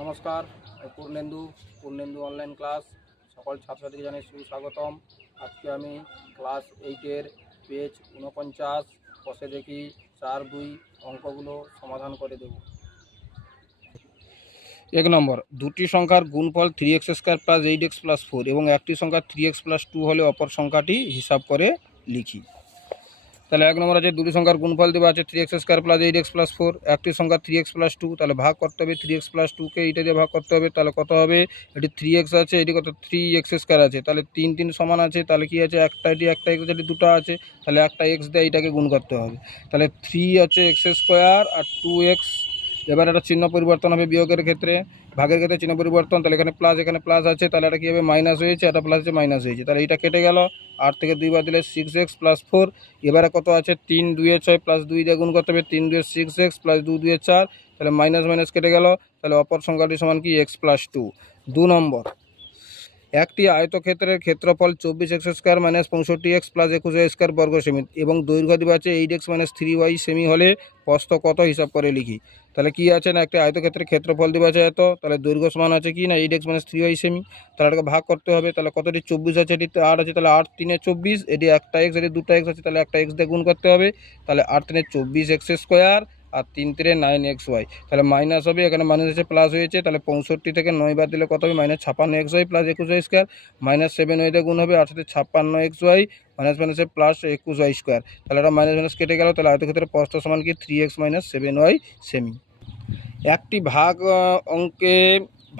নমস্কার, আমি Purnendu online class সকল ছাত্রছাত্রীকে জানাই সুস্বাগতম। আজকে আমি ক্লাস 8-এর পেজ 49 বসে দেখি 4-2 অঙ্কগুলো সমাধান করে দেব। 1 নম্বর, দুটি সংখ্যার গুণফল 3x² + 8x + 4 এবং একটি সংখ্যা 3x + 2 হলে অপর সংখ্যাটি হিসাব করে লিখি। তাহলে 1 নম্বর আছে দুটি সংখ্যার গুণফল দেওয়া আছে 3x² + 8x + 4, একটি সংখ্যা 3x + 2, তাহলে ভাগ করতে হবে 3x + 2কে এইটা দিয়ে ভাগ করতে হবে। তাহলে কত হবে? এটি 3x আছে, এটি কত 3x² আছে, তাহলে 3 3 সমান আছে, তাহলে কি আছে একটা এটি একটা x এটি দুটো আছে, তাহলে একটা x দিয়ে এইটাকে গুণ করতে হবে। তাহলে 3 আছে x² আর 2x। এবার একটা চিহ্ন পরিবর্তন হবে বিয়োগের ক্ষেত্রে, ভাগের ক্ষেত্রে চিহ্ন পরিবর্তন, তাহলে এখানে প্লাস এখানে প্লাস আছে, তাহলে এটা কী হবে মাইনাস হয়েছে, এটা প্লাস আছে মাইনাস হয়েছে, তাহলে এইটা কেটে গেল। 8 থেকে 2 বাদ দিলে 6x + 4। এবারে কত আছে 3 2 6 + 2 দিয়ে গুণ করতে হবে, 3 2 6x + 2 2 4, তাহলে মাইনাস মাইনাস কেটে গেল, তাহলে অপর সংখ্যাটি সমান কি x + 2। 2 নম্বর, একটি আয়তক্ষেত্রের ক্ষেত্রফল 24x² - 65x + 21y² বর্গ সেমি এবং দৈর্ঘ্য দেওয়া আছে 8x - 3y সেমি হলে প্রস্থ কত হিসাব করে লিখি। তাহলে কি আছে না একটা আয়তক্ষেত্রের ক্ষেত্রফল দেওয়া আছে এত, তাহলে দৈর্ঘ্য সমান আছে কি না 8x - 3y সেমি, তাহলে এটাকে ভাগ করতে হবে। তাহলে কতটি 24 আছে, এটি 8 আছে, তাহলে 8 3 24, এটি একটা x এটি দুটো x আছে, তাহলে একটা x দিয়ে গুণ করতে হবে, তাহলে 8 3 24x² আর 3 3 9xy, তাহলে মাইনাস হবে, এখানে মাইনাস আছে প্লাস হয়েছে, তাহলে 65 থেকে 9 বাদ দিলে কত হবে -56xy + 21y², -7y দিয়ে গুণ হবে, 8 সাথে 56xy, মাইনাস মাইনাসে প্লাস 21y², তাহলে এটা মাইনাস মাইনাস কেটে গেল, তাহলে আয়তক্ষেত্রের প্রস্থ সমান কি 3x - 7y সেমি। একটি ভাগ অঙ্কে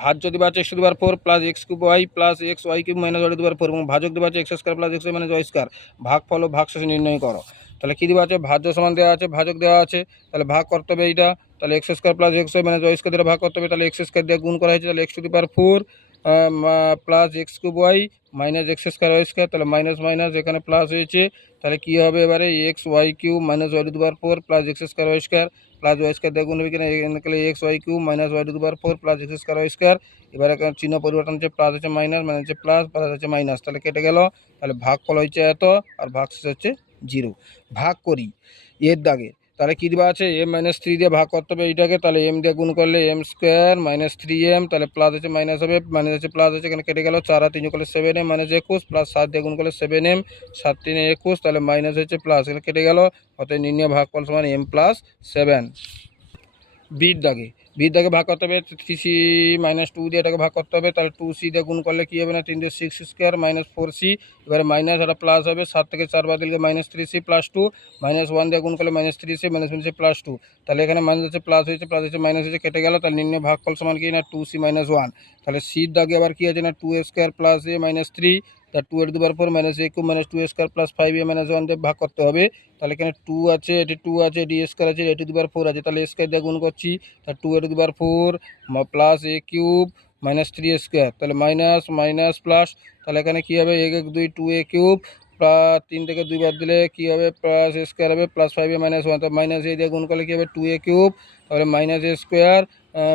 ভাজ্য দেওয়া আছে x⁴ + x³ y + xy³ - y⁴ এবং ভাজক দেওয়া আছে x² + xy - y², ভাগফল ও ভাগশেষ নির্ণয় করো। তাহলে কী দেওয়া আছে? ভাজ্য সমান দেওয়া আছে, ভাজক দেওয়া আছে, তাহলে ভাগ করতে হবে এইটা, তাহলে x² + xy - y² দিয়ে ভাগ করতে হবে, তাহলে x² দিয়ে গুণ করা হয়েছে, তাহলে x⁴ + x³ y - x²y², তাহলে মাইনাস মাইনাস এখানে প্লাস হয়েছে, তাহলে কী হবে এবারে xy³ - y⁴ + x²y² plus y² দিয়ে গুণ হবে কিনা, এখানে xy³ - y⁴ প্লাস x²y², এবার এখানে চিহ্ন পরিবর্তন হচ্ছে, প্লাস হচ্ছে মাইনাস, মাইনাস হচ্ছে প্লাস, প্লাস হচ্ছে মাইনাস, তাহলে কেটে গেল, তাহলে ভাগফল হচ্ছে এত আর ভাগশেষ হচ্ছে 0। ভাগ করি এর দাগে, তাহলে কী দেওয়া আছে m-3 দিয়ে ভাগ করতে হবে এইটাকে, তাহলে m দিয়ে গুণ করলে m² - 3m, তাহলে প্লাস হচ্ছে মাইনাস হবে, মাইনাস হচ্ছে প্লাস হচ্ছে, এখানে কেটে গেল, 4 আর 3 করলে 7m - 21 প্লাস 7 দিয়ে গুণ করলে 7m, 7 3 21, তাহলে মাইনাস হচ্ছে প্লাস, এখানে কেটে গেল, অতএব নির্ণয় ভাগফল সমান m + 7। বির দাগে ভাগ করতে হবে 3c - 2 দিয়ে এটাকে ভাগ করতে হবে, তাহলে 2c দিয়ে গুণ করলে কী হবে না 3 দিয়ে 6² - 4c, এবারে মাইনাস একটা প্লাস হবে, 7 থেকে 4 বাদ দিলে -3c + 2, -1 দিয়ে গুণ করলে -3c -3c + 2, তাহলে এখানে মাইনাস হচ্ছে প্লাস হয়েছে, প্লাস হচ্ছে মাইনাস হয়েছে, কেটে গেল, তাহলে নির্ণয় ভাগফল সমান কি না 2c - 1। তাহলে সির দাগে আবার কী আছে না 2a² + a - 3, তা 2 - 4 -a³ - 2a² + 5a - 1 দিয়ে ভাগ করতে হবে, তাহলে এখানে 2 আছে, এটি 2 আছে, এটি a² আছে, এটি 4 আছে, তাহলে a² দিয়ে গুণ করছি, তা 2a⁴ প্লাস a³ - 3a², তাহলে মাইনাস মাইনাস প্লাস, তাহলে এখানে কী হবে 1 1 2 2a³ প্লাস 3 থেকে 2 বাদ দিলে কী হবে প্লাস a² হবে প্লাস 5a - 1, তো মাইনাস a দিয়ে গুণ করলে কী হবে 2a³, তাহলে -a²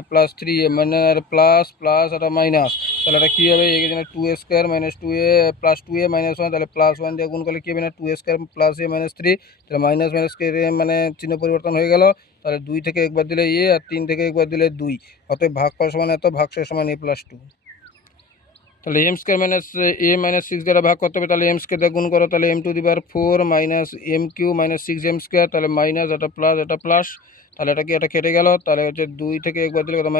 প্লাস 3a মানে আর প্লাস প্লাস একটা মাইনাস, তাহলে এটা কী হবে 2a² - 2a প্লাস 2a - 1, তাহলে প্লাস 1 দিয়ে গুণ করলে কী হবে না 2a² প্লাস a - 3, তাহলে মাইনাস মাইনাস মানে চিহ্ন পরিবর্তন হয়ে গেল, তাহলে 2 থেকে একবার দিলে a আর 3 থেকে একবার দিলে 2, অতএব ভাগফল সমান এত, ভাগশেষ সমান a + 2। তাহলে m² - a - 6 দ্বারা ভাগ করতে হবে, তাহলে m² দিয়ে গুণ করো, তাহলে m⁴ - 6m², তাহলে মাইনাস এটা প্লাস, তাহলে এটা কি এটা কেটে গেল, তাহলে হচ্ছে 2 থেকে একবার দিলে কত -m³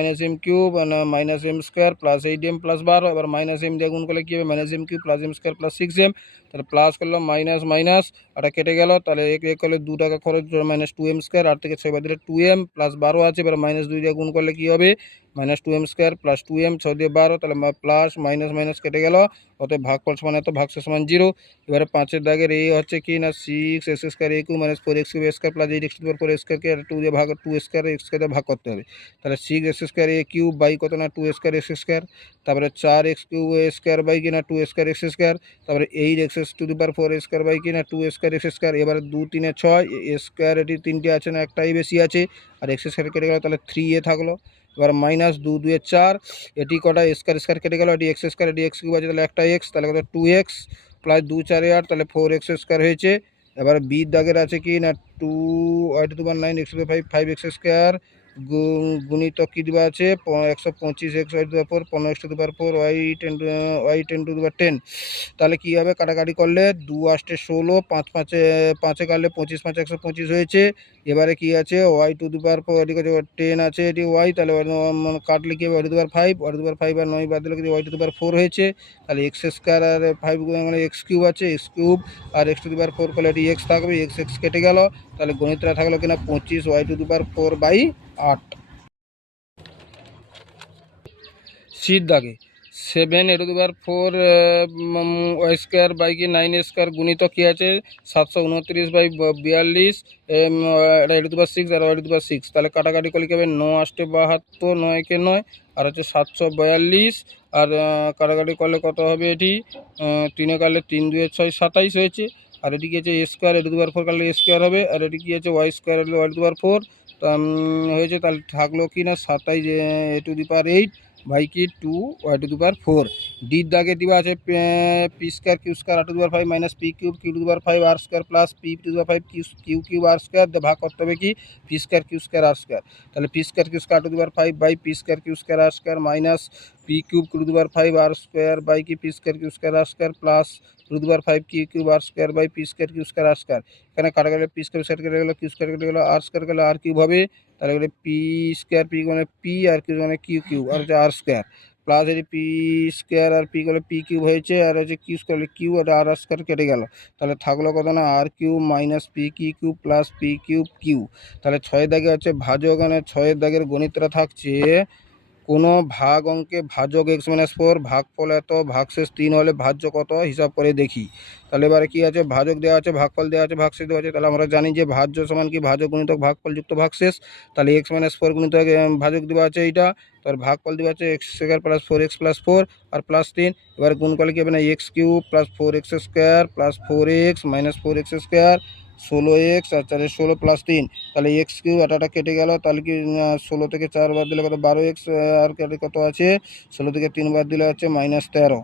-m² plus 8m plus 12, এবার -m দিয়ে গুণ করলে কী হবে -m³ plus m² plus 6m, তাহলে প্লাস করলাম মাইনাস মাইনাস, এটা কেটে গেল, তাহলে এক করলে 2 টাকা খরচ, -2m², 8 থেকে 6 বাদ দিলে 2m প্লাস 12 আছে, এবার -2 দিয়ে গুণ করলে কী হবে -2m² প্লাস 2m, 6 দিয়ে 12, তাহলে প্লাস মাইনাস মাইনাস কেটে গেল, অতএব ভাগফল সমান এত, ভাগশেষ সমান 0। এবারে 5-এর দাগের a হচ্ছে কি না 6x² a³ - 4x³ plus 8x⁴ কে 2 দিয়ে ভাগ 2² x² দিয়ে ভাগ করতে হবে, তাহলে 6x² a³ বাই কত না 2² x², তারপরে 4x³ a² বাই কি না 2² x², তারপরে 8x⁴ a² বাই কি না 2² x², এবারে 2 3 6 a², এটি 3টে আছে না একটাই বেশি আছে, আর x² কেটে গেল, তাহলে 3a থাকলো, এবার মাইনাস 2 2 4, এটি কটা স্কোয়ার কেটে গেল, এটি x², এটি x³ আছে, তাহলে একটা x, তাহলে কত 2x প্লাস 2 4 8, তাহলে 4x² হয়েছে। এবার বির দাগের আছে কি না 2 y⁴ 9 x⁴ 5 5x², গুণিতক কী দেওয়া আছে 125 x y to the power 4 15 x to the power 4 y 10 to the power 10। তাহলে কী হবে, কাটাকাটি করলে 2 8 16, 5 5 কাটলে 25 5 125 হয়েছে। এবারে কি আছে, ওয়াই টু দি পাওয়ার 4 এদিকে 10 আছে, এটি ওয়াই, তাহলে কাটলে কী হবে y to the power 5, y to the power 5 আর 9 বাদ দিলে কিন্তু ওয়াই টু দি পাওয়ার 4 হয়েছে। তাহলে এক্স স্কোয়ার আর 5 মানে এক্স কিউব আছে, এক্স কিউব আর এক্স টু দি পাওয়ার 4 করলে এটি এক্স থাকবে, এক্স এক্স কেটে গেল। তাহলে গণিতটা থাকলো কিনা 25 ওয়াই টু দি পাওয়ার 4/8। সির দাগে 7 a to the power 4 y square by কি 9 স্কোয়ার গুণিত কী আছে 729/42, এটা এ টু দি পাওয়ার 6 আর ওয়াই টু দি পাওয়ার 6। তাহলে কাটাকাটি করলে কী হবে 9 8 72, 9 কে 9 আর হচ্ছে 742। আর কাটাকাটি করলে কত হবে, এটি 3 কাটলে 3 2 6 27 হয়েছে। আর এটি কি আছে এ square A to the power 4 কাটলে এ স্কোয়ার হবে, আর এটি কি আছে y square y to the power 4 হয়েছে। তাহলে থাকলো কি না 27 এ টু দি পাওয়ার 8 বাই কি 2 ওয়াই টু দি পাওয়ার 4। ডির দাগে দেওয়া আছে p square q square r to the power 5 minus p cube q to the power 5 r square plus p to the power 5 q cube r square ভাগ করতে হবে কি p square q square r square. তাহলে p square q square to the power 5 by p square q square r square minus p cube to the power 5 r square by কি p square q square r square plus to the power 5 q cube r square by p square q square r square. এখানে কাটা গেলে P square square কেটে গেলো, Q square কেটে গেলো, আর square গেলো আর cube হবে। তাহলে পি স্কোয়ার পি মানে পি আর কিউ মানে কিউ কিউব আর হচ্ছে আর স্কোয়ার প্লাস এটি পি স্কোয়ার আর পি করলে পি কিউব হয়েছে, আর হচ্ছে কিউ স্কোয়ার কিউ এটা আর স্কোয়ার কেটে গেল। তাহলে থাকলো কত না আর cube minus p cube plus p cube q. তাহলে 6 দাগে হচ্ছে ভাজক, মানে 6 দাগের গণিতটা থাকছে কোনো ভাগ অঙ্কে ভাজক এক্স মাইনাস 4 ভাগফল এত ভাগশেষ 3 হলে ভাজ্য কত হিসাব করে দেখি। তাহলে এবারে কী আছে, ভাজক দেওয়া আছে, ভাগফল দেওয়া আছে, ভাগশেষ দেওয়া আছে। তাহলে আমরা জানি যে ভাজ্য সমান কি ভাজক গুণিতক ভাগফল যুক্ত ভাগশেষ। তাহলে এক্স মাইনাস 4 গুণিতক ভাজক দেওয়া আছে এইটা, তার ভাগফল দেওয়া আছে x square plus 4x plus 4 আর প্লাস 3। এবার গুণ করলে কি হবে না x cube plus 4x square plus 4x minus 4x square 16x আর 4 16 প্লাস 3। তাহলে এক্স কিউ এটা কেটে গেল। তাহলে কি 16 থেকে 4 বাদ দিলে কত 12x আর কেটে কত আছে 16 থেকে 3 বাদ দিলে হচ্ছে -13।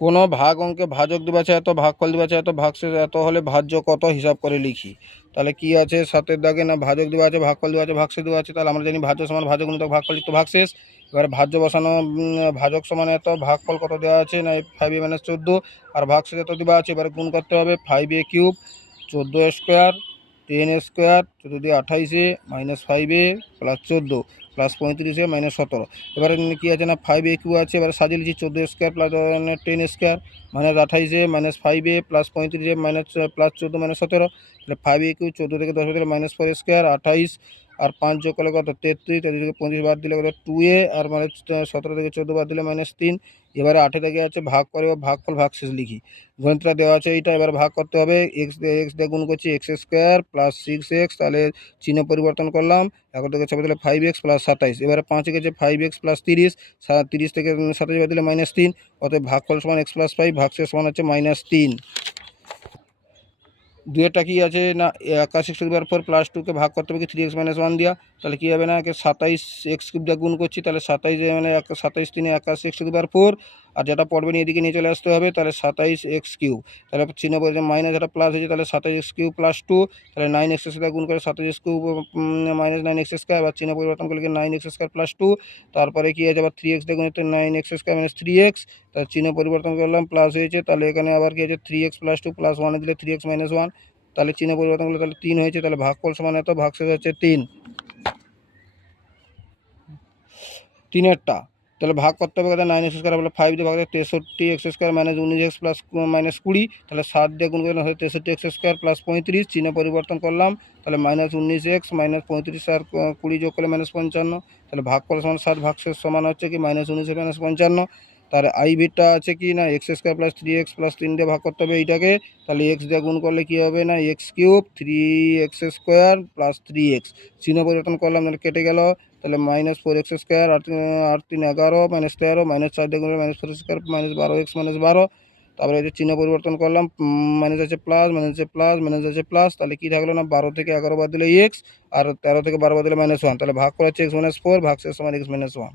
কোনো ভাগ অঙ্কে ভাজক দেওয়া আছে এত, ভাগফল দেওয়া আছে এত, ভাগশেষ এত হলে ভাজ্য কত হিসাব করে লিখি। তাহলে কি আছে 7 দাগে না ভাজক দেওয়া আছে, ভাগফল দেওয়া আছে, ভাগশেষ দেওয়া আছে। তাহলে আমরা জানি ভাজ্য সমান ভাজক গুণিতক ভাগফল যুক্ত ভাগশেষ। এবার ভাজ্য বসানো, ভাজক সমান এত, ভাগফল কত দেওয়া আছে না 5a - 14 আর ভাগশেষ এত দেওয়া আছে। এবার গুণ করতে হবে 5a কিউব 14 স্কোয়ার 10 স্কোয়ার 14 দিয়ে 28 minus 5a plus 14 plus 35 minus 17। এবারে কী আছে না 5a কিউ আছে, এবারে সাজিয়ে লিখছি 14 square plus 10 square minus 28 minus 5a plus 35 minus plus 14 minus 17। তাহলে 5a কিউ 14 থেকে 10 দিলে মাইনাস 4 স্কোয়ার 28 আর 5 যোগ করলে কত 33, 33 থেকে 25 বাদ দিলে কত 2a আর মানে 17 থেকে 14 বাদ দিলে -3। এবারে 8 থেকে আছে ভাগ করে ভাগফল ভাগশেষ লিখি। গণিতটা দেওয়া আছে এইটা, এবার ভাগ করতে হবে এক্স দিয়ে গুণ করছি এক্স স্কোয়ার প্লাস 6x, তাহলে চিহ্ন পরিবর্তন করলাম 11 থেকে 6 দিলে 5x প্লাস 27। এবারে 5 গেছে 5x প্লাস 30, 30 থেকে 27 বাদ দিলে -3। অতএব ভাগফল সমান x প্লাস 5, ভাগশেষ সমান হচ্ছে -3। দুয়েরটা কী আছে না 81 টু দি পাওয়ার 4 প্লাস 2কে ভাগ করতে হবে কি 3x - 1 দিয়া। তাহলে কী হবে না 27 এক্স কিউব দিয়ে গুণ করছি, তাহলে 27 মানে 27 3 81 টু দি পাওয়ার 4। আর যেটা পড়বে নিয়ে এদিকে নিয়ে চলে আসতে হবে, তাহলে 27 এক্স কিউব, তাহলে চিহ্ন পড়ে মাইনাস যেটা প্লাস হয়েছে, তাহলে 27 এক্স কিউব প্লাস 2। তাহলে 9x সাথে গুণ করে 27 x cube minus 9x square, আবার চিহ্ন পরিবর্তন করলে 9x স্কোয়ার প্লাস 2। তারপরে কী আছে আবার 3x দিয়ে গুণ করতে 9x স্কোয়ার মাইনাস 3x, তার চিহ্ন পরিবর্তন করলাম প্লাস হয়েছে। তাহলে এখানে আবার কী আছে 3x প্লাস 2 প্লাস 1 দিলে 3x - 1, তাহলে চিহ্ন পরিবর্তন করলে তাহলে 3 হয়েছে। তাহলে ভাগফল সমান এত, ভাগশেষ হচ্ছে 3। 3এরটা তাহলে ভাগ করতে হবে 9x স্কোয়ার বলে 5 দিয়ে ভাগ 63 x square minus 19x plus -20, তাহলে 7 দিয়ে গুণ করে 63 এক্স স্কোয়ার প্লাস 35, চিহ্ন পরিবর্তন করলাম তাহলে -19x মাইনাস 35 আর 20 যোগ করলে -55। তাহলে ভাগফল সমান 7, ভাগশেষ সমান হচ্ছে কি -19 - 55। তার আইভিটা আছে কি না x square plus 3x plus 3 দিয়ে ভাগ করতে হবে এইটাকে। তাহলে এক্স দিয়ে গুণ করলে কী হবে না x cube 3x square plus 3x, চিহ্ন পরিবর্তন করলাম তাহলে কেটে গেল। তাহলে -4x স্কোয়ার আর 3 11 -13 -4 দিয়ে গুণ করলে -4 স্কোয়ার -12x -12। তারপরে এই যে চিহ্ন পরিবর্তন করলাম মাইনাস আছে প্লাস মাইনাস আছে প্লাস মাইনাস আছে প্লাস, তাহলে কী থাকলো না 12 থেকে 11 বাদ দিলে এক্স আর 13 থেকে 12 বাদ দিলে -1। তাহলে ভাগ করা হচ্ছে x - 4, ভাগশেষ সমান x - 1।